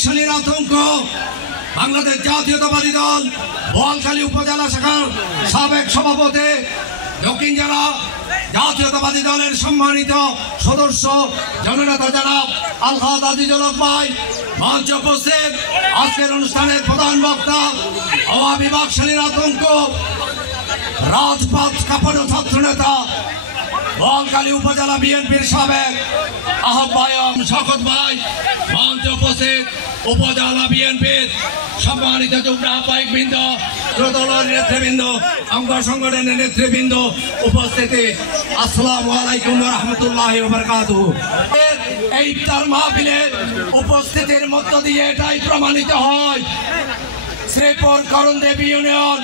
শালীর আতঙ্ক বাংলাদেশ জাতীয়তাবাদী দল বোয়ালখালী উপজেলা শাখার সাবেক সভাপতি দক্ষিণ জেলা জাতীয়তাবাদী দলের সম্মানিত সদস্য জননেতা জনাব আলহাজ আজিজুল হক ভাই মঞ্চে উপস্থিত আজকের অনুষ্ঠানের প্রধান বক্তা আওয়ামী বিভাগ শালীর আতঙ্ক রাজপথ কাঁপানো ছাত্র নেতা বোয়ালখালী উপজেলা বিএনপির সাবেক আহ্বায়ক শওকত ভাই মঞ্চে উপস্থিত উপজেলা বিএনপির সম্মানিত যুগ্ম আহ্বায়ক বৃন্দ দলের নেতৃবৃন্দ অঙ্গ সংগঠনের নেতৃবৃন্দ উপস্থিতি আসসালামু আলাইকুম ওয়া রাহমাতুল্লাহি ওয়া বারাকাতুহু। এই ইফতার মাহফিলের উপস্থিতির মধ্য দিয়ে এটাই প্রমাণিত হয় শ্রীপুর করণদেব ইউনিয়ন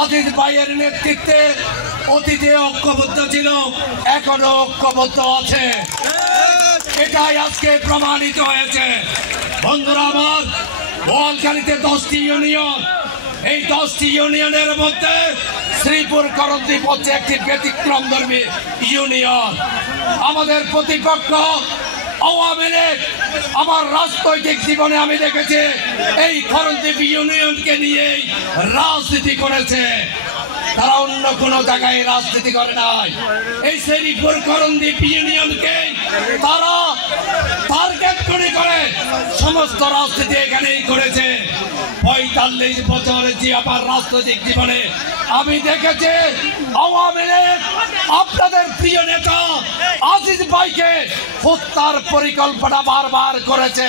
আজিজ ভাইয়ের নেতৃত্বে অতীতে ঐক্যবদ্ধ ছিল, এখনো ঐক্যবদ্ধ আছে, এটাই আজকে প্রমাণিত হয়েছে। বন্ধুরা আমার, বোয়ালখালীতে 10টি ইউনিয়ন, এই 10টি ইউনিয়নের মধ্যে শ্রীপুর করণদ্বীপ হচ্ছে একটি ব্যতিক্রমধর্মী ইউনিয়ন। আমাদের প্রতিপক্ষ আওয়ামী লীগ আমার রাজনৈতিক জীবনে আমি দেখেছি এই করণদ্বীপ ইউনিয়নকে নিয়েই রাজনীতি করেছে, তারা অন্য কোনো জায়গায় রাজনীতি করে নাই। এই শ্রীপুর করণদ্বীপ ইউনিয়নকে তারা টার্গেট করে সমস্ত রাজনীতি এখানেই করেছে। 45 বছর যে আমার রাজনৈতিক জীবনে আমি দেখেছি আওয়ামী লীগ আপনাদের প্রিয় নেতা আজিজ ভাইকে হত্যার পরিকল্পনা বারবার করেছে।